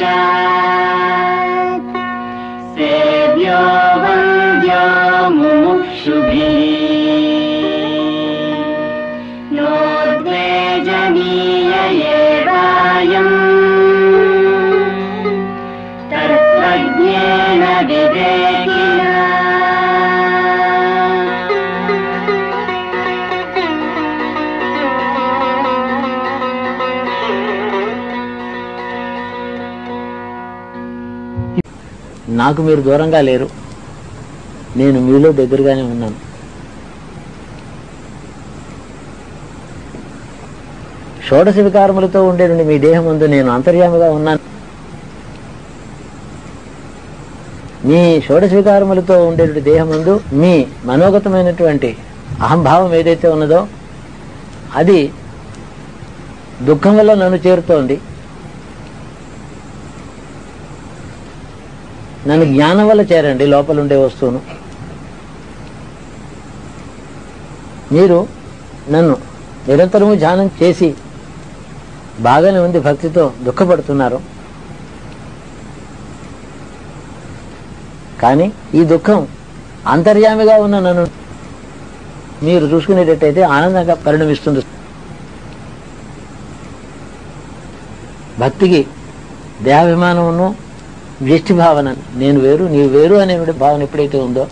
साक्षात् सेव्यो वन्द्यो मुमुक्षुभिः नोद्वेजनीय एवायम् तत्त्वज्ञेन विवेकिना। నాకు మీరు దూరంగా లేరు, నేను మీలో దగ్గరగానే ఉన్నాను. షోడశ వికారములతో ఉండేటువంటి మీ దేహం ముందు నేను అంతర్యామిగా ఉన్నాను. మీ షోడశ వికారములతో ఉండేటువంటి దేహం ముందు మీ మనోగతమైనటువంటి అహంభావం ఏదైతే ఉన్నదో అది దుఃఖం వల్ల నన్ను చేరుతోంది. నన్ను జ్ఞానం వల్ల చేరండి లోపల ఉండే వస్తువును. మీరు నన్ను నిరంతరము ధ్యానం చేసి బాగానే ఉంది భక్తితో దుఃఖపడుతున్నారు. కానీ ఈ దుఃఖం అంతర్యామిగా ఉన్న నన్ను మీరు చూసుకునేటట్టయితే ఆనందంగా పరిణమిస్తుంది. భక్తికి దేహాభిమానమును వ్యష్టి భావన, నేను వేరు నీవు వేరు అనే భావన ఎప్పుడైతే ఉందో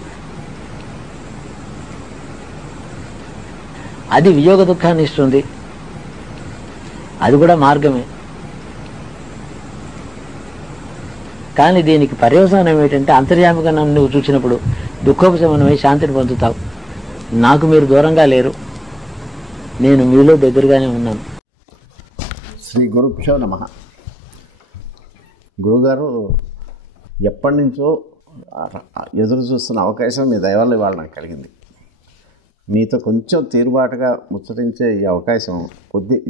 అది వియోగ దుఃఖాన్ని ఇస్తుంది. అది కూడా మార్గమే. కానీ దీనికి పర్యవసానం ఏమిటంటే అంతర్యామిగా నన్ను నువ్వు చూసినప్పుడు దుఃఖోపశమనమై శాంతిని పొందుతావు. నాకు మీరు దూరంగా లేరు, నేను మీలో దగ్గరగానే ఉన్నాను. శ్రీ గురుభ్యో నమః. గురుగారు ఎప్పటి నుంచో ఎదురు చూస్తున్న అవకాశం మీ దయ వల్ల ఇవాళ నాకు కలిగింది. మీతో కొంచెం తీరుబాటుగా ముచ్చటించే ఈ అవకాశం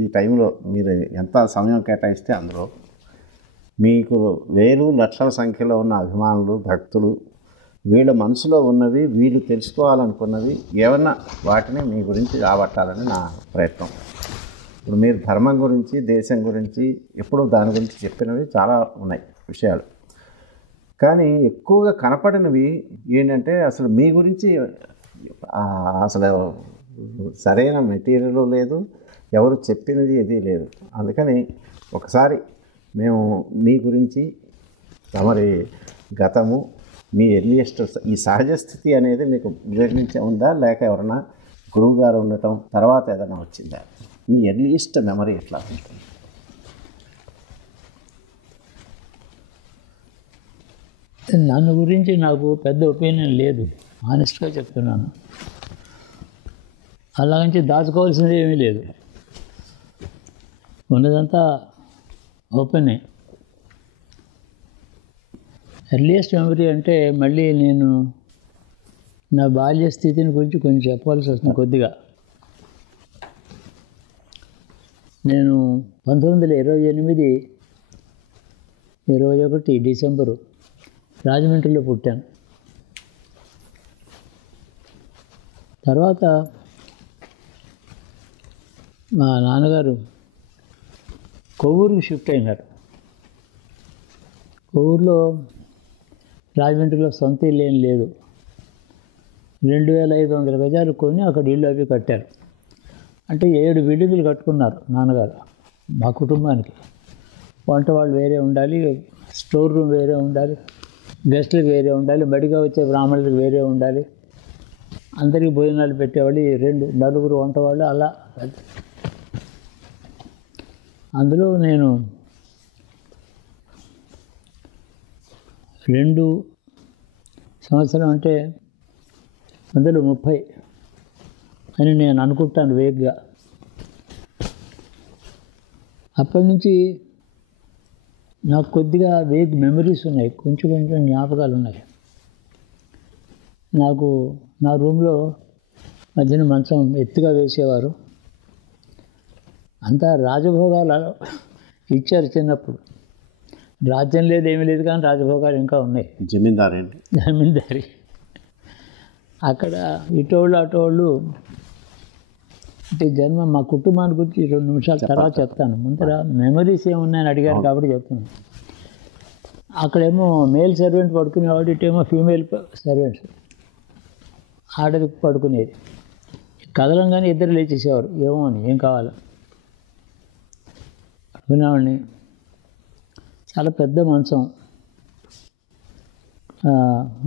ఈ టైంలో మీరు ఎంత సమయం కేటాయిస్తే అందులో మీకు వేలు లక్షల సంఖ్యలో ఉన్న అభిమానులు, భక్తులు, వీళ్ళ మనసులో ఉన్నవి, వీళ్ళు తెలుసుకోవాలనుకున్నవి ఏమన్నా వాటిని మీ గురించి రాబట్టాలని నా ప్రయత్నం. ఇప్పుడు మీరు ధర్మం గురించి, దేశం గురించి ఎప్పుడూ దాని గురించి చెప్పినవి చాలా ఉన్నాయి విషయాలు. కానీ ఎక్కువగా కనపడినవి ఏంటంటే అసలు మీ గురించి అసలు సరైన మెటీరియల్ లేదు, ఎవరు చెప్పినది ఏదీ లేదు. అందుకని ఒకసారి మేము మీ గురించి, తమరి గతము, మీ ఎర్లియస్ట్ ఈ సహజ స్థితి అనేది మీకు నిర్ణయించే ఉందా, లేక ఎవరన్నా గురువు గారు ఉండటం తర్వాత ఏదైనా వచ్చిందా? మీ ఎర్లియస్ట్ మెమరీ ఎట్లా ఉంటుంది? నన్ను గురించి నాకు పెద్ద ఒపీనియన్ లేదు, ఆనెస్ట్గా చెప్తున్నాను. అలాగంచి దాచుకోవాల్సింది ఏమీ లేదు, ఉన్నదంతా ఓపెనే. ఎర్లియస్ట్ మెమరీ అంటే మళ్ళీ నేను నా బాల్య స్థితిని గురించి కొంచెం చెప్పాల్సి వస్తుంది కొద్దిగా. నేను 1928 21 డిసెంబరు రాజమండ్రిలో పుట్టాను. తర్వాత మా నాన్నగారు కొవ్వూరుకి షిఫ్ట్ అయినారు. కొవ్వూరులో రాజమండ్రిలో సొంత ఇల్లు ఏం లేదు. 2500 గజాలు కొని అక్కడ ఇల్లు అవి కట్టారు. అంటే 7 బిల్డింగులు కట్టుకున్నారు నాన్నగారు మా కుటుంబానికి. వంట వాళ్ళు వేరే ఉండాలి, స్టోర్ రూమ్ వేరే ఉండాలి, గెస్టులకు వేరే ఉండాలి, బడిగా వచ్చే బ్రాహ్మణులకు వేరే ఉండాలి, అందరికీ భోజనాలు పెట్టేవాళ్ళు 2-4 వంటవాళ్ళు. అలా అందులో నేను 2 సంవత్సరం అంటే 1930 అని నేను అనుకుంటాను వేగ్గా. అప్పటి నుంచి నాకు కొద్దిగా వేగ్ మెమరీస్ ఉన్నాయి, కొంచెం జ్ఞాపకాలు ఉన్నాయి. నాకు నా రూమ్లో మధ్యన మంచం ఎత్తుగా వేసేవారు. అంతా రాజభోగాలు ఇచ్చారు చిన్నప్పుడు. రాజ్యం లేదు, ఏమీ లేదు, కానీ రాజభోగాలు ఇంకా ఉన్నాయి. జమీందారీ. అక్కడ ఇటోళ్ళు అటోళ్ళు. అంటే జన్మ మా కుటుంబాన్ని గురించి 2 నిమిషాల తర్వాత చెప్తాను. ముందర మెమరీస్ ఏమున్నాయని అడిగారు కాబట్టి చెప్తున్నాను. అక్కడేమో మేల్ సర్వెంట్ పడుకునేవాడు, ఇటేమో ఫీమేల్ సర్వెంట్స్ ఆడది పడుకునేది. కదలంగానే ఇద్దరు లేచేసేవారు, ఏమో అని ఏం కావాలో పడుకునేవాడిని. చాలా పెద్ద మంచం,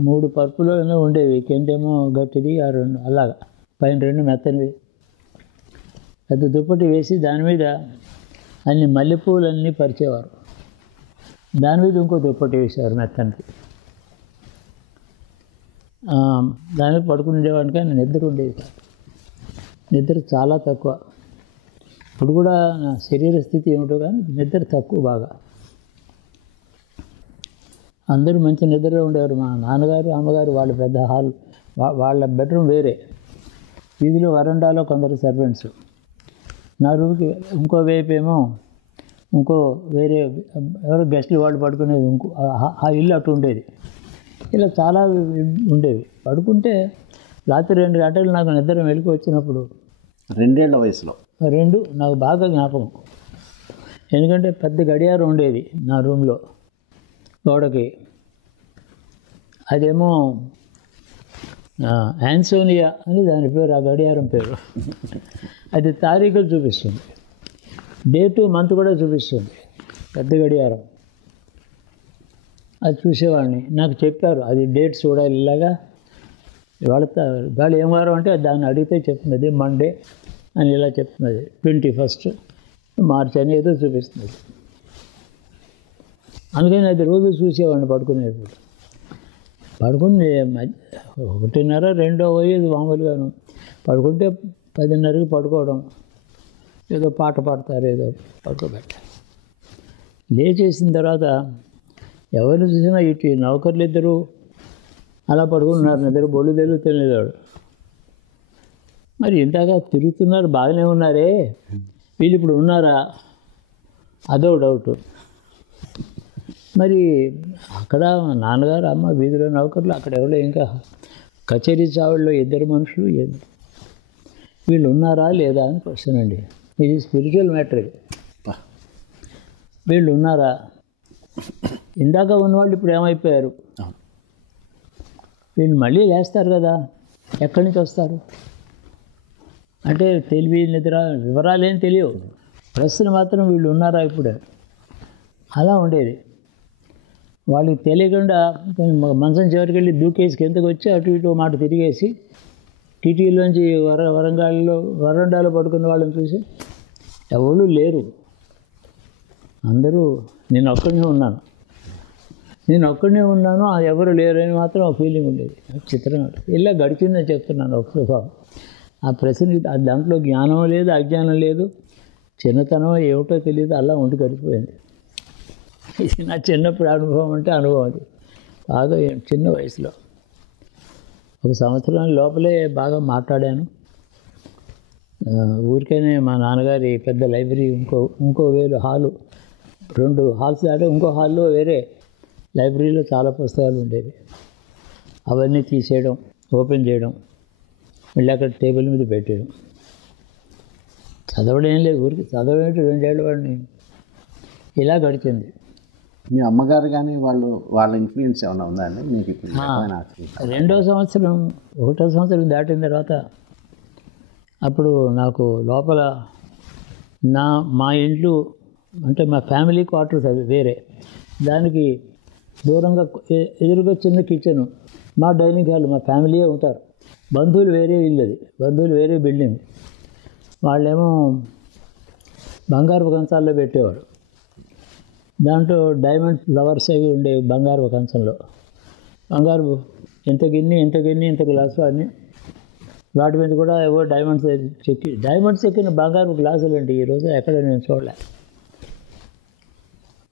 3 పరుపులు ఉండేవి, కిందేమో గట్టిది, ఆ 2 అలాగా, పైన 2 మెత్తనివి. పెద్ద దుప్పటి వేసి దాని మీద అన్ని మల్లెపూలన్నీ పరిచేవారు, దాని మీద ఇంకో దుప్పటి వేసేవారు మెత్తనికి. దాని మీద పడుకుని ఉండేవాడిని, కానీ నిద్ర ఉండేది కాదు. నిద్ర చాలా తక్కువ. ఇప్పుడు కూడా నా శరీర స్థితి ఏమిటో కానీ నిద్ర తక్కువ బాగా. అందరూ మంచి నిద్రలో ఉండేవారు. మా నాన్నగారు అమ్మగారు వాళ్ళ పెద్ద హాల్, వాళ్ళ బెడ్రూమ్ వేరే, వీధిలో వరండాలో కొందరు సర్వెంట్స్, నా రూమ్కి ఇంకో వైపు ఏమో ఇంకో వేరే ఎవరో గెస్ట్లు వాళ్ళు పడుకునేది, ఇంకో ఆ ఇల్లు అటు ఉండేది. ఇలా చాలా ఉండేవి. పడుకుంటే రాత్రి 2 గంటలు నాకు నిద్ర మెలకు వచ్చినప్పుడు, 2 ఏళ్ల వయసులో 2 నాకు బాగా జ్ఞాపకం. ఎందుకంటే పెద్ద గడియారం ఉండేది నా రూమ్లో గోడకి, అదేమో యాన్సోనియా అని దాని పేరు, ఆ గడియారం పేరు. అది తారీఖులు చూపిస్తుంది, డేటు మంత్ కూడా చూపిస్తుంది, పెద్ద గడియారం. అది చూసేవాడిని, నాకు చెప్పారు అది డేట్ చూడాలి ఇలాగా. ఇవాళ ఏం వారం అంటే దాన్ని అడిగితే చెప్తున్నది మండే అని ఇలా చెప్తున్నది, 21 మార్చ్ అని ఏదో చూపిస్తున్నది. అందుకని అది రోజు చూసేవాడిని పడుకునేప్పుడు. పడుకుని 1:30, 2 అయ్యేది మామూలుగాను. పడుకుంటే 10:30కి పడుకోవడం, ఏదో పాట పాడతారు, ఏదో పడుకోబెట్టారు. లేచేసిన తర్వాత ఎవరిని చూసినా ఇటు నౌకర్లు ఇద్దరు అలా పడుకుంటున్నారు, నిద్ర బొళ్ళు తెలుగుతున్నవాడు. మరి ఇంతగా తిరుగుతున్నారు, బాగానే ఉన్నారే, వీళ్ళు ఇప్పుడు ఉన్నారా, అదో డౌటు. మరి అక్కడ నాన్నగారు అమ్మ వీధిలో నౌకర్లు, అక్కడ ఎవరో ఇంకా కచేరీ చావుల్లో 2 మనుషులు, వీళ్ళు ఉన్నారా లేదా అని క్వశ్చన్ అండి. ఇది స్పిరిచువల్ మ్యాటర్. ఇది వీళ్ళు ఉన్నారా, ఇందాక ఉన్నవాళ్ళు ఇప్పుడు ఏమైపోయారు, వీళ్ళు మళ్ళీ లేస్తారు కదా, ఎక్కడి నుంచి వస్తారు అంటే తెలివి నిద్ర వివరాలు ఏం తెలియవు, ప్రశ్న మాత్రం వీళ్ళు ఉన్నారా ఇప్పుడే. అలా ఉండేది. వాళ్ళకి తెలియకుండా మంచం చివరికి వెళ్ళి దూకేసి కిందకు వచ్చి అటు ఇటు మాట తిరిగేసి టీటీలోంచి వరండాలో పడుకున్న వాళ్ళని చూసి ఎవరు లేరు, అందరూ నేను ఒక్కడనే ఉన్నాను, ఎవరు లేరు అని మాత్రం ఒక ఫీలింగ్ ఉండేది. చిత్రంగా ఇలా గడిచిందని చెప్తున్నాను ఒక స్వభావం. ఆ ప్రశ్న దాంట్లో జ్ఞానం లేదు, అజ్ఞానం లేదు, చిన్నతనం ఏమిటో తెలియదు, అలా ఉండి గడిచిపోయింది. ఇది నా చిన్నప్పుడు అనుభవం అంటే అనుభవం. అది బాగా చిన్న వయసులో 1 సంవత్సరం లోపలే బాగా మాట్లాడాను. ఊరికైనే మా నాన్నగారి పెద్ద లైబ్రరీ, ఇంకో వేలు హాలు, 2 హాల్స్ దాటే ఇంకో హాల్లో వేరే లైబ్రరీలో చాలా పుస్తకాలు ఉండేవి. అవన్నీ తీసేయడం, ఓపెన్ చేయడం, మళ్ళీ అక్కడ టేబుల్ మీద పెట్టేయడం. చదవడం ఏం లేదు, ఊరికి చదవడం 2 ఏళ్ళ వాడిని. ఇలా గడిచింది. మీ అమ్మగారు కానీ వాళ్ళ ఇన్ఫ్లుయెన్స్ ఏమైనా ఉందా అండి మీకు ఇప్పుడు? 2వ సంవత్సరం 1వ సంవత్సరం దాటిన తర్వాత అప్పుడు నాకు లోపల మా ఇంట్లో అంటే మా ఫ్యామిలీ క్వార్టర్స్ అవి వేరే, దానికి దూరంగా ఎదురుగా చిన్న కిచెను, మా డైనింగ్ హాల్, మా ఫ్యామిలీయే ఉంటారు. బంధువులు వేరే ఇల్లు, అది బంధువులు వేరే బిల్డింగ్. వాళ్ళేమో బంగారు కంచాల్లో పెట్టేవాడు, దాంట్లో డైమండ్ ఫ్లవర్స్ అవి ఉండేవి. బంగారు కంచంలో బంగారు ఎంత గిన్నె ఇంత గ్లాసు అని, వాటి మీద కూడా ఏవో డైమండ్స్ ఎక్కిన బంగారు గ్లాసులు అండి. ఈరోజు ఎక్కడ నేను చూడలే.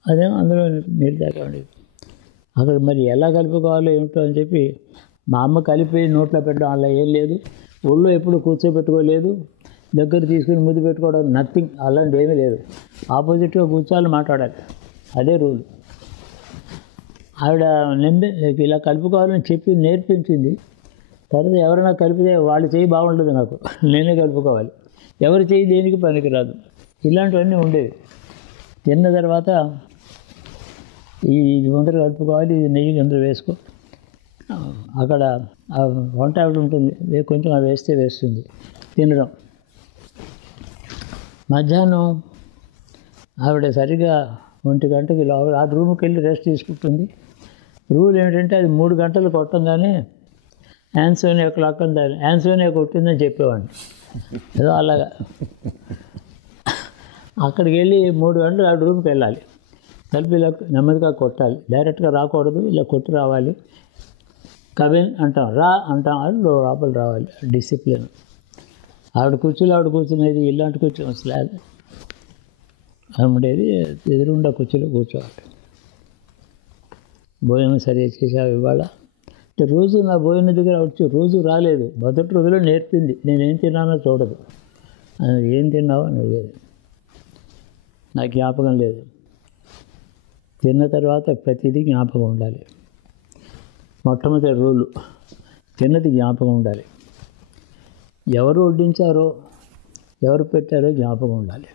అదేమో అందులో నీళ్ళు దాకా ఉండేవి. అక్కడ మరి ఎలా కలుపుకోవాలో ఏమిటో అని చెప్పి మా అమ్మ కలిపి నోట్లో పెట్టడం అలా ఏం లేదు. ఒళ్ళు ఎప్పుడు కూర్చోబెట్టుకోలేదు, దగ్గర తీసుకుని ముద్దు పెట్టుకోవడం, నథింగ్, అలాంటి ఏమీ లేదు. ఆపోజిట్గా కూర్చోవాలి, మాట్లాడాలి, అదే రూల్. ఆవిడ ఇలా కలుపుకోవాలని చెప్పి నేర్పించింది. తర్వాత ఎవరైనా కలిపితే వాళ్ళు చేయి బాగుంటుంది, నాకు నేనే కలుపుకోవాలి, ఎవరి చేయి దేనికి పనికిరాదు, ఇలాంటివన్నీ ఉండేవి. తిన్న తర్వాత ఇది ముందర కలుపుకోవాలి, ఇది నెయ్యి అందులో వేసుకో. అక్కడ ఆ వంట ఆవిడ ఉంటుంది, కొంచెం అవి వేస్తుంది, తినడం. మధ్యాహ్నం ఆవిడ సరిగా 1 గంటకి లోపల ఆ రూమ్కి వెళ్ళి రెస్ట్ తీసుకుంటుంది. రూల్ ఏంటంటే అది 3 గంటలు కొట్టంగానే యాన్సోనియా క్లాక్ అని దాన్ని యాన్సోనియా కొట్టిందని చెప్పేవాడిని. ఏదో అలాగా అక్కడికి వెళ్ళి 3 గంటలు ఆ రూమ్కి వెళ్ళాలి. తలుపు ఇలా నెమ్మదిగా కొట్టాలి, డైరెక్ట్గా రాకూడదు, ఇలా కొట్టి రావాలి. కవిన్ అంటాం, రా అంటాం, అది లోపల రావాలి. డిసిప్లిన్. ఆవిడ కూర్చునేది ఇలాంటి కూర్చొని స్లాబ్ ఉండేది, ఎదురుండా కుర్చీలో కూర్చోవాలి. భోజనం సరిగ్గా చేసావు ఇవాళ అంటే రోజు నా భోజనం దగ్గర వచ్చి రోజు రాలేదు. మొదటి రోజులో నేర్పింది, నేనేం తిన్నానో చూడదు, ఏం తిన్నావో అని అడిగేది. నాకు జ్ఞాపకం లేదు. తిన్న తర్వాత ప్రతిదీ జ్ఞాపకం ఉండాలి. మొట్టమొదటి రూలు తిన్నది జ్ఞాపకం ఉండాలి. ఎవరు వడ్డించారో ఎవరు పెట్టారో జ్ఞాపకం ఉండాలి.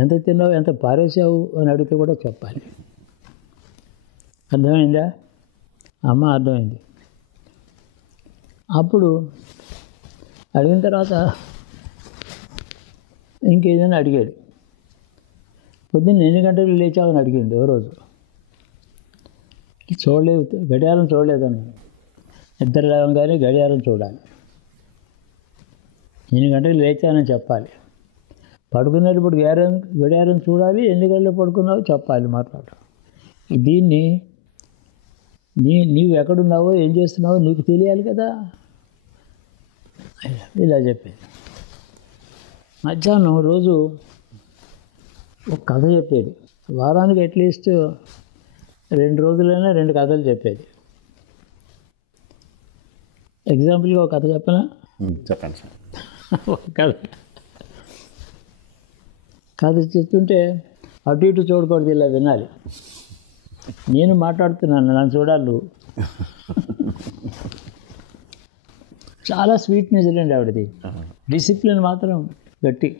ఎంత తిన్నావు, ఎంత పారేసావు అని అడిగితే కూడా చెప్పాలి. అర్థమైందా? అమ్మ అర్థమైంది. అప్పుడు అడిగిన తర్వాత ఇంకేదైనా అడిగేది. పొద్దున్న ఎన్ని గంటలు లేచావని అడిగింది ఓ రోజు. చూడలేదు, గడియారం చూడలేదని. నిద్ర లేవగానే గడియారం చూడాలి. ఎన్ని గంటలు లేచానని చెప్పాలి. పడుకునేటప్పుడు గడియారం చూడాలి, ఎన్ని గంటలు పడుకున్నావో చెప్పాలి, మాట్లాడు. దీన్ని నీవు ఎక్కడున్నావో ఏం చేస్తున్నావో నీకు తెలియాలి కదా. ఇలా చెప్పేది. మధ్యాహ్నం రోజు ఒక కథ చెప్పేది. వారానికి అట్లీస్ట్ 2 రోజులైనా 2 కథలు చెప్పేది. ఎగ్జాంపుల్గా ఒక కథ చెప్పనా? చెప్పండి సార్. ఒక కథ చెప్తుంటే అటు ఇటు చూడకూడదు, ఇలా వినాలి. నేను మాట్లాడుతున్నాను, నన్ను చూడాలి నువ్వు. చాలా స్వీట్నెస్ అండి ఆవిడది. డిసిప్లిన్ మాత్రం గట్టి.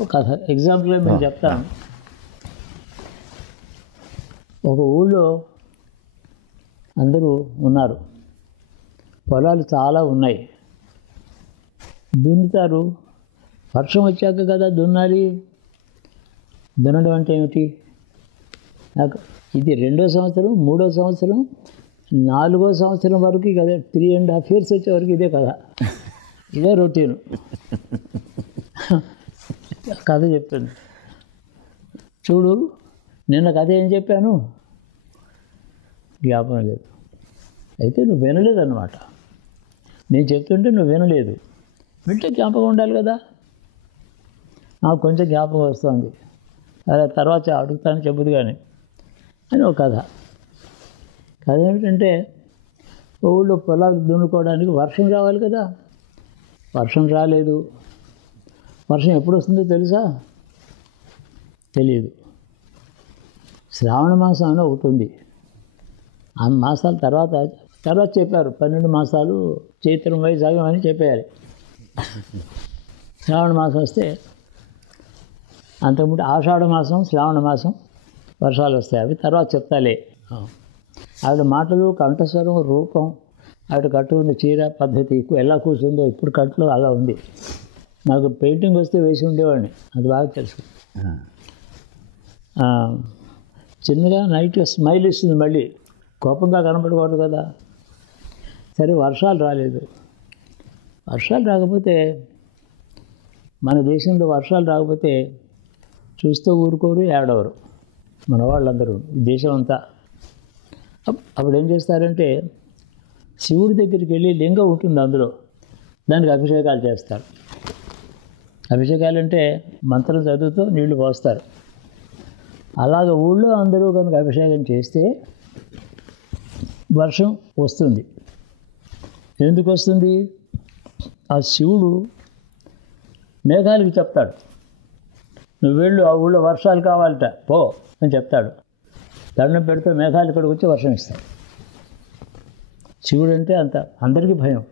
ఒక కథ ఎగ్జాంపుల్గా నేను చెప్తాను. ఒక ఊళ్ళో అందరూ ఉన్నారు, పొలాలు చాలా ఉన్నాయి, దున్నుతారు. వర్షం వచ్చాక కదా దున్నాలి. దున్నడం అంటే ఏమిటి? నాకు ఇది 2వ సంవత్సరం, 3వ సంవత్సరం, 4వ సంవత్సరం వరకు కదా, 3.5 years వచ్చే వరకు ఇదే కదా, ఇదే రొటీను. కథ చెప్తుంది. చూడు, నిన్న కథ ఏం చెప్పాను జ్ఞాపకం లేదు. అయితే నువ్వు వినలేదన్నమాట. నేను చెప్తుంటే నువ్వు వినలేదు. వింటే జ్ఞాపకం ఉండాలి కదా. నాకు కొంచెం జ్ఞాపకం వస్తుంది, అదే తర్వాత అడుగుతాను చెబుదు కానీ అని ఒక కథ. కథ ఏమిటంటే, ఊళ్ళో పొలాలు దున్నుకోవడానికి వర్షం రావాలి కదా. వర్షం రాలేదు. వర్షం ఎప్పుడు వస్తుందో తెలుసా? తెలియదు. శ్రావణ మాసం అని ఒకటి ఉంది. ఆ మాసాల తర్వాత చెప్పారు. 12 మాసాలు చైత్రం వైశాఖం అని చెప్పారు. శ్రావణ మాసం వస్తే, అంతకుముందు ఆషాఢ మాసం, శ్రావణ మాసం వర్షాలు వస్తాయి. అవి తర్వాత చెప్తాలే. ఆవిడ మాటలు, కంఠస్వరం, రూపం, ఆవిడ కట్టుకున్న చీర పద్ధతి ఎలా కూర్చుందో ఇప్పుడు కట్లో అలా ఉంది. నాకు పెయింటింగ్ వస్తే వేసి ఉండేవాడిని, అది బాగా తెలుసు. చిన్నగా నైట్ స్మైల్ ఇస్తుంది, మళ్ళీ కోపంగా కనపడకూడదు కదా. సరే, వర్షాలు రాలేదు. వర్షాలు రాకపోతే, మన దేశంలో వర్షాలు రాకపోతే చూస్తూ ఊరుకోరు, ఏడవరు మన వాళ్ళందరూ, ఈ దేశం అంతా. అప్పుడు ఏం చేస్తారంటే, శివుడి దగ్గరికి వెళ్ళి లింగం ఉంటుంది అందులో, దానికి అభిషేకాలు చేస్తారు. అభిషేకాలు అంటే మంత్రం చదువుతూ నీళ్లు పోస్తారు. అలాగ ఊళ్ళో అందరూ కనుక అభిషేకం చేస్తే వర్షం వస్తుంది. ఎందుకు వస్తుంది? ఆ శివుడు మేఘాలకి చెప్తాడు, నువ్వు వెళ్ళు, ఆ ఊళ్ళో వర్షాలు కావాలట, పో అని చెప్తాడు. దండం పెడితే మేఘాలు ఇక్కడికి వచ్చి వర్షం ఇస్తాడు. శివుడు అంటే అంత అందరికీ భయం.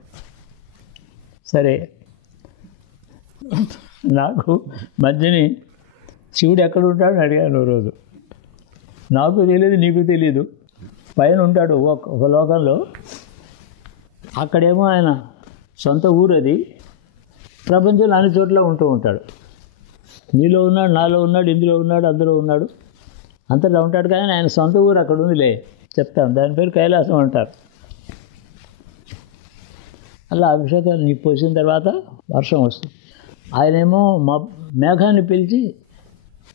సరే, నాకు మధ్యని శివుడు ఎక్కడ ఉంటాడని అడిగాను ఓ రోజు. నాకు తెలియదు, నీకు తెలియదు. పైన ఉంటాడు ఒక లోకంలో. అక్కడేమో ఆయన సొంత ఊరు అది. ప్రపంచంలో అన్ని చోట్ల ఉంటూ ఉంటాడు. నీలో ఉన్నాడు, నాలో ఉన్నాడు, ఇందులో ఉన్నాడు, అందులో ఉన్నాడు, అంతటా ఉంటాడు. కానీ ఆయన సొంత ఊరు అక్కడ ఉందిలే, చెప్తాను. దాని పేరు కైలాసం అంటారు. అలా అభిషేకాలు నీకు పోసిన తర్వాత వర్షం వస్తుంది. ఆయనేమో మేఘాన్ని పిలిచి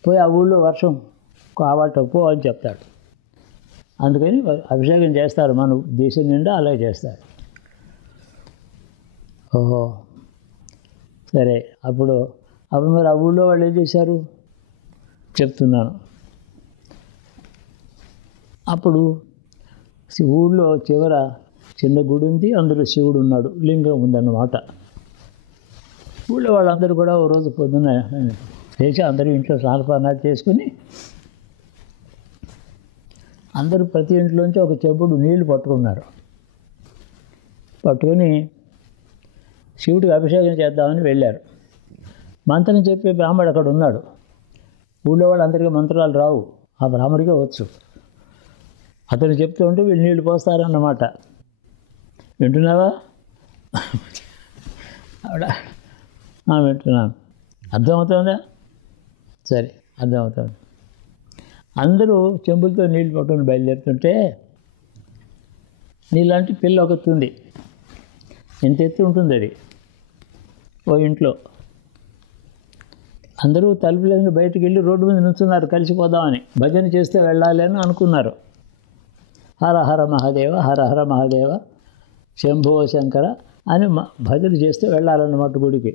పోయి ఆ ఊళ్ళో వర్షం కావటం పో అని చెప్తాడు. అందుకని అభిషేకం చేస్తారు మన దేశం నిండా, అలాగే చేస్తారు. ఓహో సరే. అప్పుడు మరి ఆ ఊళ్ళో వాళ్ళు ఏం చేశారు చెప్తున్నాను. అప్పుడు ఊళ్ళో చివర చిన్న గుడి ఉంది, అందులో శివుడు ఉన్నాడు, లింగం ఉందన్నమాట. ఊళ్ళో వాళ్ళందరూ కూడా ఓ రోజు పొద్దున్న లేచి అందరూ ఇంట్లో స్నానపానాలు చేసుకుని అందరూ ప్రతి ఇంట్లోంచి ఒక చెంబుడు నీళ్లు పట్టుకున్నారు. పట్టుకొని శివుడికి అభిషేకం చేద్దామని వెళ్ళారు. మంత్రం చెప్పే బ్రాహ్మడు అక్కడ ఉన్నాడు. ఊళ్ళో వాళ్ళందరికీ మంత్రాలు రావు, ఆ బ్రాహ్మడికే వచ్చు. అతను చెప్తూ ఉంటే వీళ్ళు నీళ్ళు పోస్తారన్నమాట. వింటున్నావా? ఆవిడ వింటున్నాను. అర్థమవుతుందా? సరే, అర్థమవుతుంది. అందరూ చెంబులతో నీళ్ళు పట్టుకొని బయలుదేరుతుంటే నీలాంటి పిల్ల ఒకటి ఉంది, ఎంత ఎత్తు ఉంటుంది అది. ఓ ఇంట్లో అందరూ తలుపులేని బయటకు వెళ్ళి రోడ్డు మీద నుంచున్నారు కలిసిపోదామని. భజన చేస్తే వెళ్ళాలి అని అనుకున్నారు. హర హర మహాదేవ, హర హర మహాదేవ, శంభో శంకర అని భజన చేస్తే వెళ్ళాలన్నమాట గుడికి.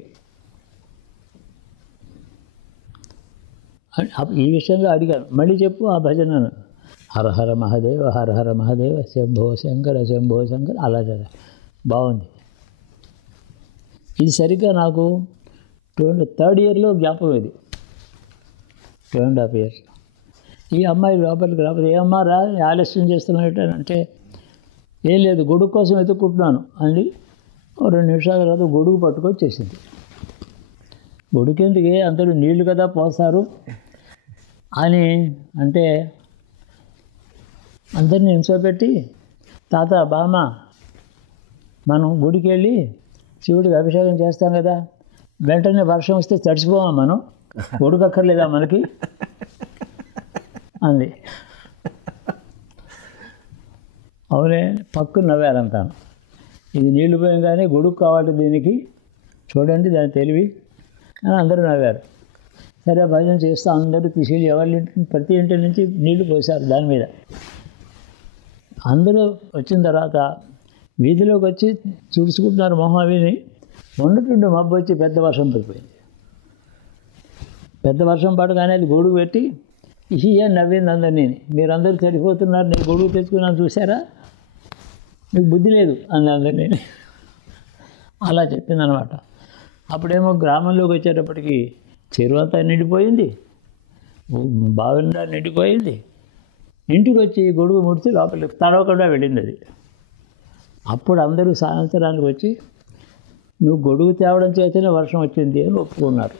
ఈ విషయంలో అడిగాను, మళ్ళీ చెప్పు ఆ భజనను. హర హర మహాదేవ, హర హర మహాదేవ, శంభో శంకర, శంభో శంకర, అలా చదివా. బాగుంది. ఇది సరిగ్గా నాకు 3rd ఇయర్లో జ్ఞాపకం. ఇది 2.5 years. ఈ అమ్మాయి లోపలికి రాకపోతే, ఏ అమ్మా రా ఆలస్యం చేస్తున్నావు అంటే, ఏం లేదు గొడుగు కోసం వెతుక్కుంటున్నాను అని 2 నిమిషాల తర్వాత గొడుగు పట్టుకొచ్చేసింది. గొడుగుకెందుకే, అందరూ నీళ్లు కదా పోస్తారు అని అంటే, అందరినీ హింసపెట్టి, తాత బామ్మ మనం గుడికి వెళ్ళి శివుడికి అభిషేకం చేస్తాం కదా, వెంటనే వర్షం వస్తే తడిసిపోమా, మనం గొడుగు అక్కర్లేదా మనకి అంది. అవునే, పక్కన నవ్వారంతాను. ఇది నీళ్లు పోయంగానే గొడుగు కావాలి దీనికి, చూడండి దాని తెలివి అని అందరూ నవ్వారు. సరే భజన చేస్తూ అందరూ తీసుకెళ్ళి ఎవరి ప్రతి ఇంటి నుంచి నీళ్లు పోసారు దాని మీద. అందరూ వచ్చిన తర్వాత వీధిలోకి వచ్చి తుడుచుకుంటున్నారు మొహం అవిని. ఉన్నట్టుండి మబ్బు వచ్చి పెద్ద వర్షం పడిపోయింది. పెద్ద వర్షం పడగానే అది గొడుగు పెట్టి ఇహి అని నవ్వింది అందరినీ. మీరందరూ తడిపోతున్నారు, నేను గొడుగు తెచ్చుకున్నాను చూసారా, మీకు బుద్ధి లేదు అంది అందరినీ. అలా చెప్పిందనమాట. అప్పుడేమో గ్రామంలోకి వచ్చేటప్పటికి చెరువు అంతా నిండిపోయింది, బావిండా నిండిపోయింది. ఇంటికి వచ్చి గొడుగు ముడిచి లోపలికి తడవకుండా వెళ్ళింది అది. అప్పుడు అందరూ సాయంత్రానికి వచ్చి నువ్వు గొడుగు తేవడం చేతనే వర్షం వచ్చింది అని ఒప్పుకున్నారు.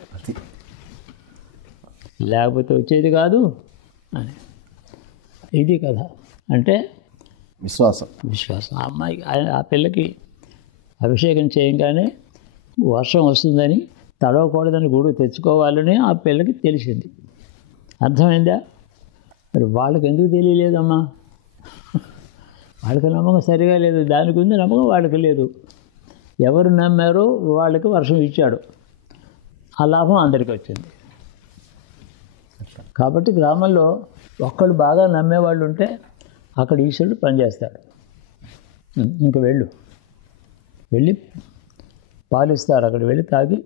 లేకపోతే వచ్చేది కాదు అని. ఇది కథ. అంటే విశ్వాసం. ఆ అమ్మాయి ఆ పిల్లకి అభిషేకం చేయగానే వర్షం వస్తుందని, తడవకూడదని గొడుగు తెచ్చుకోవాలని ఆ పిల్లకి తెలిసింది. అర్థమైందా? మరి వాళ్ళకి ఎందుకు తెలియలేదమ్మా? వాళ్ళకి నమ్మకం సరిగా లేదు. దానికి ఉంది నమ్మకం, వాళ్ళకి లేదు. ఎవరు నమ్మారో వాళ్ళకి వర్షం ఇచ్చాడు. ఆ లాభం అందరికీ వచ్చింది. కాబట్టి గ్రామంలో ఒక్కళ్ళు బాగా నమ్మేవాళ్ళు ఉంటే అక్కడ ఈశ్వరుడు పనిచేస్తాడు. ఇంక వెళ్ళి పాలిస్తారు. అక్కడ వెళ్ళి తాగి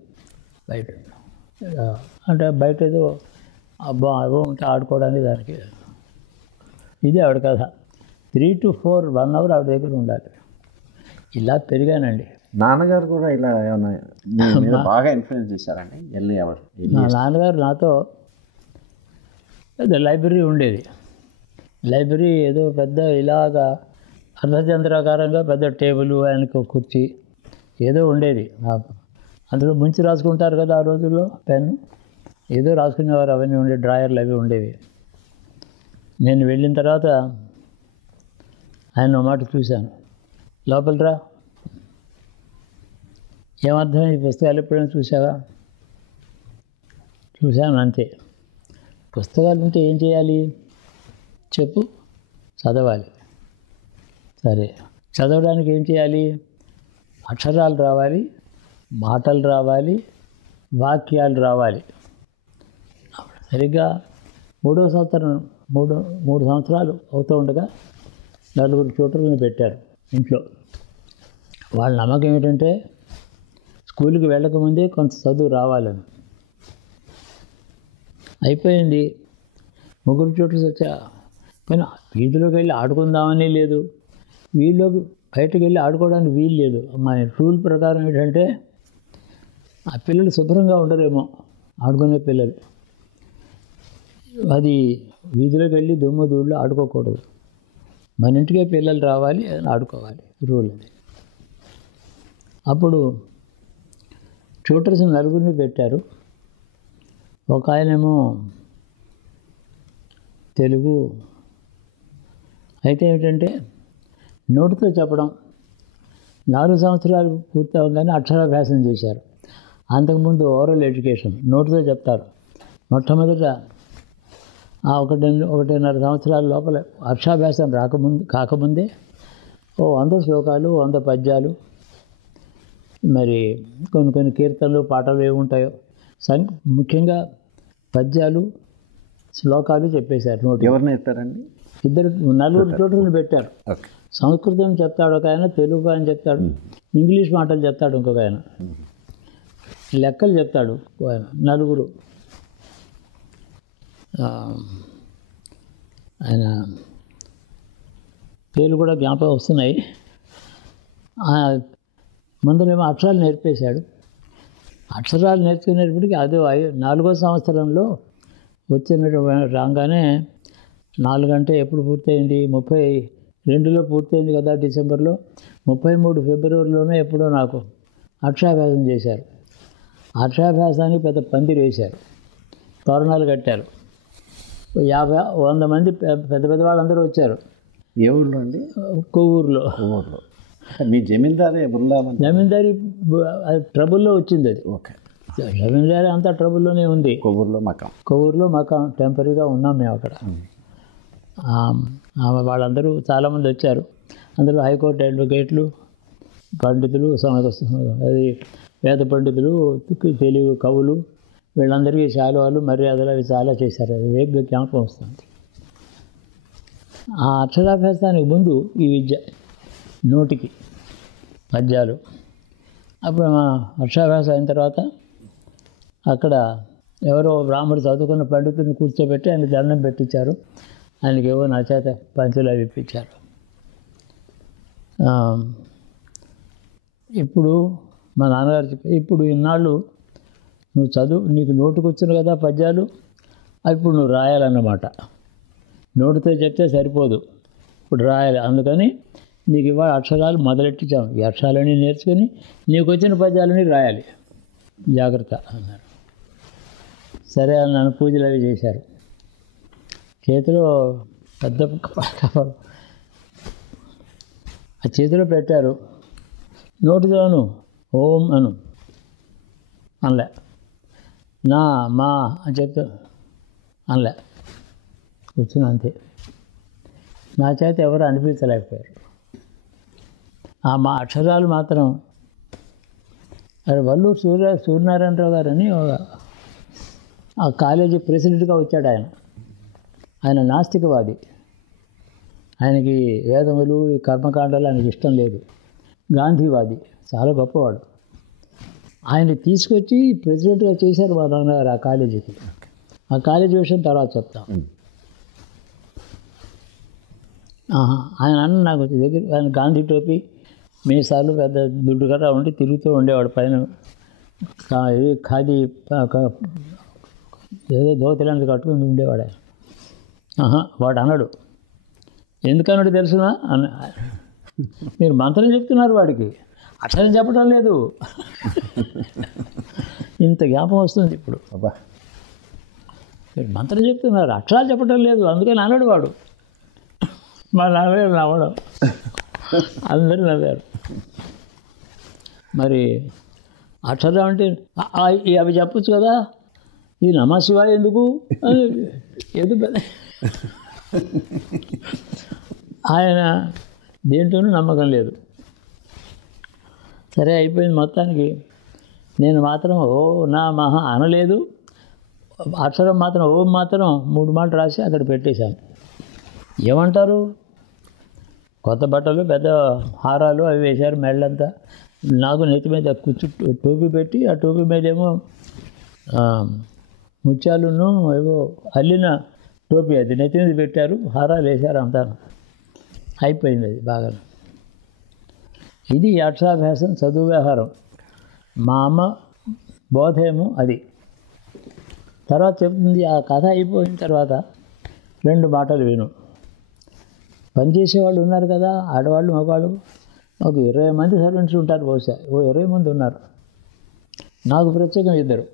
బయట, అంటే బయట ఏదో అబ్బా అవో ఉంటే ఆడుకోవడానికి దానికి. ఇది ఆవిడ కథ. 3 to 4 1 hour ఆవిడ దగ్గర ఉండాలి. ఇలా పెరిగానండి. నాన్నగారు కూడా ఇలా ఏమన్నా మీ మీద బాగా ఇన్ఫ్లుయెన్స్ చేశారండి? నా నాన్నగారు నాతో పెద్ద లైబ్రరీ ఉండేది. లైబ్రరీ ఏదో పెద్ద ఇలాగా అర్ధచంద్రాకారంగా పెద్ద టేబుల్, ఆయనకు కుర్చీ ఏదో ఉండేది. అందులో ముంచి రాసుకుంటారు కదా ఆ రోజుల్లో, పెన్ను, ఏదో రాసుకునేవారు, అవన్నీ ఉండే డ్రాయర్లు అవి ఉండేవి. నేను వెళ్ళిన తర్వాత ఆయన ఒక మాట చూశాను, లోపలరా, ఏమర్థమైంది ఈ పుస్తకాలు ఎప్పుడైనా చూసావా? చూశాను అంతే. పుస్తకాలు ఉంటే ఏం చేయాలి చెప్పు? చదవాలి. సరే, చదవడానికి ఏం చేయాలి? అక్షరాలు రావాలి, మాటలు రావాలి, వాక్యాలు రావాలి. సరిగ్గా మూడో సంవత్సరం మూడు సంవత్సరాలు అవుతూ ఉండగా 4 ట్యూటర్లను పెట్టారు ఇంట్లో. వాళ్ళ నమ్మకం ఏంటంటే స్కూల్కి వెళ్ళకముందే కొంత చదువు రావాలని. అయిపోయింది. 3 ట్యూటర్స్ వచ్చా, కానీ వీధిలోకి వెళ్ళి ఆడుకుందామని లేదు, వీళ్ళలోకి బయటకు వెళ్ళి ఆడుకోవడానికి వీలు లేదు. మా రూల్ ప్రకారం ఏంటంటే ఆ పిల్లలు శుభ్రంగా ఉండరేమో, ఆడుకునే పిల్లలు, అది వీధిలోకి వెళ్ళి దుమ్ము ధూళ్ళు ఆడుకోకూడదు, మన ఇంటికే పిల్లలు రావాలి, ఆడుకోవాలి, రూల్ అది. అప్పుడు ట్యూటర్స్ 4 పెట్టారు. ఒక ఆయనేమో తెలుగు. అయితే ఏంటంటే నోటితో చెప్పడం. 4 సంవత్సరాలు పూర్తి అవ్వగానే అక్షరాభ్యాసం చేశారు. అంతకుముందు ఓరల్ ఎడ్యుకేషన్, నోటితో చెప్తారు. మొట్టమొదట 1.5 సంవత్సరాల లోపల అక్షరాభ్యాసం కాకముందే 100 శ్లోకాలు, 100 పద్యాలు, మరి కొన్ని కీర్తనలు, పాటలు ఏమి ఉంటాయో ముఖ్యంగా పద్యాలు, శ్లోకాలు చెప్పేశారు. నోటి ఎవరు నేర్పారండి? 4 ట్యూటర్లు పెట్టారు. ఓకే. సంస్కృతం చెప్తాడు ఒక ఆయన, తెలుగు ఆయన చెప్తాడు, ఇంగ్లీష్ మాటలు చెప్తాడు ఇంకొక ఆయన, లెక్కలు చెప్తాడు ఆయన. 4 ఆయన పేర్లు కూడా జ్ఞాపకం వస్తున్నాయి. ముందరేమో అక్షరాలు నేర్పేశాడు. అక్షరాలు నేర్చుకునేటప్పటికి అదే 4వ సంవత్సరంలో రాగానే 4 అంటే ఎప్పుడు పూర్తయింది? 32లో పూర్తయింది కదా, డిసెంబర్లో. 33 ఫిబ్రవరిలోనే ఎప్పుడో నాకు అక్షరాభ్యాసం చేశారు. అక్షరాభ్యాసానికి పెద్ద పందిరి వేశారు, తోరణాలు కట్టారు. 50-100 మంది పెద్ద వాళ్ళందరూ వచ్చారు. ఏ ఊళ్ళో అండి? కొవ్వూరులో. ఊళ్ళో. మీ జమీందారీ జమీందారీ ట్రబుల్లో వచ్చింది అది. ఓకే. జమీందారీ అంతా ట్రబుల్లోనే ఉంది. కొవ్వూరులో మకాం టెంపరీగా ఉన్నాం మేము అక్కడ. వాళ్ళందరూ చాలామంది వచ్చారు. అందరూ హైకోర్టు అడ్వకేట్లు, పండితులు, అది వేద పండితులు, తెలుగు కవులు, వీళ్ళందరికీ శాలువాలు, మర్యాదలు అవి చాలా చేశారు. అది వేగంగా జ్ఞాపకం వస్తుంది. ఆ అక్షరాభ్యాసానికి ముందు ఈ విద్య, నోటికి పద్యాలు. అప్పుడు మా అక్షరాభ్యాసం అయిన తర్వాత అక్కడ ఎవరో బ్రాహ్మడు చదువుకున్న పండితుడిని కూర్చోబెట్టి ఆయన దండం పెట్టించారు. ఆయనకేవో నా చేత పంచులు అవి ఇప్పించారు. ఇప్పుడు మా నాన్నగారు చెప్పి, ఇప్పుడు ఇన్నాళ్ళు నువ్వు నీకు నోటుకు వచ్చిన కదా పద్యాలు, ఇప్పుడు నువ్వు రాయాలన్నమాట. నోటితో చెప్తే సరిపోదు, ఇప్పుడు రాయాలి. అందుకని నీకు ఇవాళ అక్షరాలు మొదలెట్టించాము. ఈ అక్షరాలన్నీ నేర్చుకొని నీకు వచ్చిన పద్యాలని రాయాలి, జాగ్రత్త అన్నారు. సరే అన్నాను. పూజలు అవి చేశారు. చేతిలో పెద్ద కవర్ ఆ చేతిలో పెట్టారు. నోటితోను ఓం అను అనలే, నా మా అని చెప్తా అనలే, కూర్చుని అంతే. నా చేత ఎవరు అనిపించలేకపోయారు. మా అక్షరాలు మాత్రం వల్లూరు సూర్యనారాయణరావు గారని ఆ కాలేజీ ప్రెసిడెంట్గా వచ్చాడు ఆయన. ఆయన నాస్తికవాది. ఆయనకి వేదములు, కర్మకాండాలు ఆయనకి ఇష్టం లేదు. గాంధీవాది, చాలా గొప్పవాడు. ఆయన తీసుకొచ్చి ప్రెసిడెంట్గా చేశారు మా నాన్నగారు ఆ కాలేజీకి. ఆ కాలేజీ విషయం తర్వాత చెప్తాం. ఆయన అన్న నాకు దగ్గర, ఆయన గాంధీ టోపీ, మీసాలు, పెద్ద దుడ్డు కట్ట ఉండి తిరుగుతూ ఉండేవాడు. పైన ఖాదీ ఏదో ధోతిలాంటి కట్టుకుని ఉండేవాడు ఆయన. వాడు అన్నాడు. ఎందుకన్నాడు తెలుసునా? మీరు మంత్రం చెప్తున్నారు, వాడికి అక్షరం చెప్పడం లేదు. ఇంత జ్ఞాపకం వస్తుంది ఇప్పుడు. అబ్బా, మీరు మంత్రం చెప్తున్నారు, అక్షరాలు చెప్పడం లేదు, అందుకని అన్నాడు వాడు. మా నాన్నగారు నవ్వడం, అందరూ నవ్వారు. మరి అక్షరం అంటే అవి చెప్పచ్చు కదా, ఈ నమశివాయ ఎందుకు ఆయన దేంట్లోనూ నమ్మకం లేదు. సరే అయిపోయింది మొత్తానికి. నేను మాత్రం ఓ నా మహా అనలేదు, అక్షరం మాత్రం ఓం మాత్రం 3 మాటలు రాసి అక్కడ పెట్టేశాను. ఏమంటారు, కొత్త బట్టలు పెద్ద హారాలు అవి వేశారు మెళ్ళంతా. నాకు నెత్తి మీద టోపీ పెట్టి, ఆ టోపీ మీద ఏమో ముత్యాలును ఏవో అల్లిన టోపీ, అది నెత్తి మీద పెట్టారు, హారాలు వేశారు అంతా. అయిపోయింది అది బాగా. ఇది అక్షరాభ్యాసం, చదువు వ్యవహారం. మా అమ్మ బోధేమో అది. తర్వాత చెప్తుంది, ఆ కథ అయిపోయిన తర్వాత 2 మాటలు విను. పనిచేసేవాళ్ళు ఉన్నారు కదా, ఆడవాళ్ళు మగవాళ్ళు, ఒక 20 మంది సర్వెంట్స్ ఉంటారు, బహుశా 20 మంది ఉన్నారు. నాకు ప్రత్యేకం 2.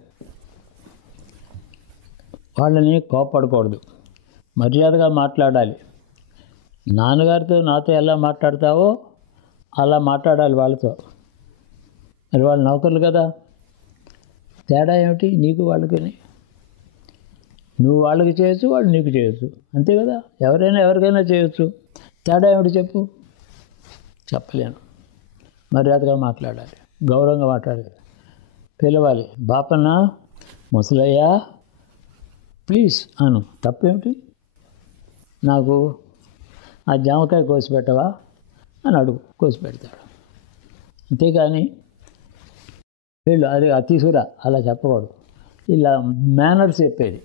వాళ్ళని కోప్పడకూడదు, మర్యాదగా మాట్లాడాలి. నాన్నగారితో నాతో ఎలా మాట్లాడతావో అలా మాట్లాడాలి వాళ్ళతో. మరి వాళ్ళు నౌకర్లు కదా, తేడా ఏమిటి నీకు వాళ్ళకి? నువ్వు వాళ్ళకి చేయొచ్చు, వాళ్ళు నీకు చేయొచ్చు, అంతే కదా. ఎవరైనా ఎవరికైనా చేయొచ్చు, తేడా ఏమిటి చెప్పు? చెప్పలేను. మర్యాదగా మాట్లాడాలి, గౌరవంగా మాట్లాడాలి, పిలవాలి. బాపన్న, ముసలయ్య, ప్లీజ్ అను. తప్పేమిటి? నాకు ఆ జామకాయ కోసి పెట్టవా అని అడుగు, కోసి పెడతాడు. అంతేగాని వీళ్ళు అది అతిసుర అలా చెప్పకూడదు. ఇలా మేనర్స్ చెప్పేది.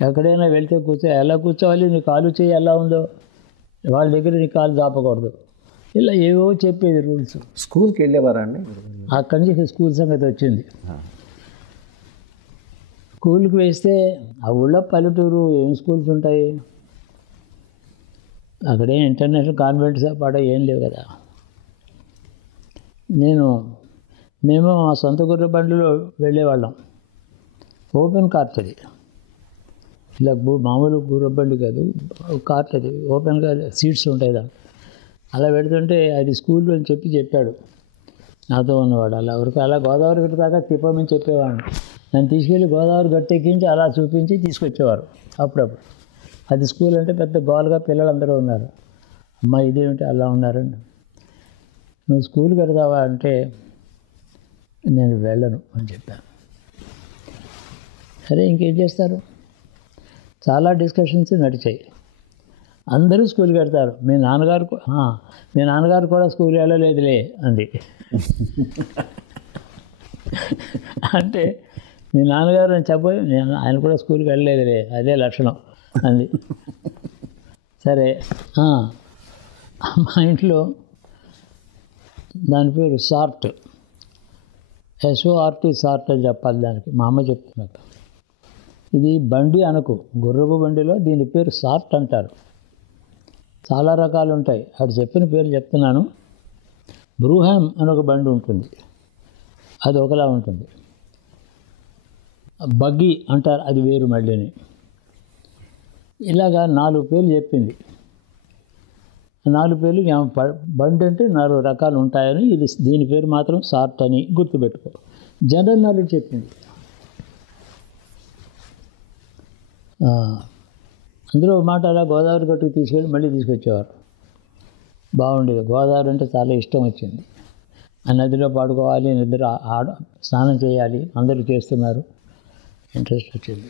ఎక్కడైనా వెళ్తే ఎలా కూర్చోవాలి, నీ కాలు చేయి ఎలా ఉందో, వాళ్ళ దగ్గర నీ కాలు దాపకూడదు, ఇలా ఏవో చెప్పేది రూల్స్. స్కూల్కి వెళ్ళేవారా అండి? అక్కడి నుంచి స్కూల్ సంగతి వచ్చింది. స్కూల్కి వేస్తే ఆ ఊళ్ళో పల్లెటూరు ఏం స్కూల్స్ ఉంటాయి, అక్కడే ఇంటర్నేషనల్ కాన్వెంట్స్ పాడో ఏం లేవు కదా. మేము మా సొంత గుర్ర బండిలో వెళ్ళేవాళ్ళం. ఓపెన్ కార్ట్ అది, ఇలా మామూలు గుర్ర బండి కాదు, కార్ట్ అది, ఓపెన్గా సీట్స్ ఉంటాయి దాంట్లో. అలా పెడుతుంటే అది స్కూల్ అని చెప్పాడు నాతో ఉన్నవాడు. అలా ఎవరికి అలా గోదావరి గట్టు దాకా తిప్పమని చెప్పేవాడిని. నన్ను తీసుకెళ్ళి గోదావరి గట్టు ఎక్కించి అలా చూపించి తీసుకొచ్చేవారు అప్పుడప్పుడు. అది స్కూల్ అంటే పెద్ద గోల్గా పిల్లలందరూ ఉన్నారు. అమ్మ ఇదేమిటి అలా ఉన్నారండి. నువ్వు స్కూల్ కడతావా అంటే నేను వెళ్ళను అని చెప్పాను. సరే ఇంకేం చేస్తారు, చాలా డిస్కషన్స్ నడిచాయి. అందరూ స్కూల్ కడతారు, మీ నాన్నగారు కూడా స్కూల్ వెళ్ళలేదులే అంది. అంటే మీ నాన్నగారు అని చెప్పబోయి ఆయన కూడా స్కూల్కి వెళ్ళలేదులే, అదే లక్షణం అంది. సరే మా ఇంట్లో దాని పేరు సార్ట్, SORT, సార్ట్ అని చెప్పాలి దానికి. మా అమ్మ చెప్తున్నారు, ఇది బండి అనకు, గుర్రపు బండిలో దీని పేరు సార్ట్ అంటారు. చాలా రకాలు ఉంటాయి, అది చెప్పిన పేరు చెప్తున్నాను. బ్రూహామ్ అని ఒక బండి ఉంటుంది, అది ఒకలా ఉంటుంది. బగ్గీ అంటారు, అది వేరు మళ్ళీని. ఇలాగా 4 పేర్లు చెప్పింది. 4 పేర్లు బండి అంటే 4 రకాలు ఉంటాయని, దీని పేరు మాత్రం సార్ట్ అని గుర్తుపెట్టుకో. జనరల్ నాలెడ్జ్ చెప్పింది. అందులో మాట అలా గోదావరి గట్టుకు తీసుకెళ్ళి మళ్ళీ తీసుకొచ్చేవారు. బాగుండేది. గోదావరి అంటే చాలా ఇష్టం వచ్చింది. ఆ నదిలో పాడుకోవాలి, స్నానం చేయాలి, అందరూ చేస్తున్నారు, ఇంట్రెస్ట్ వచ్చింది.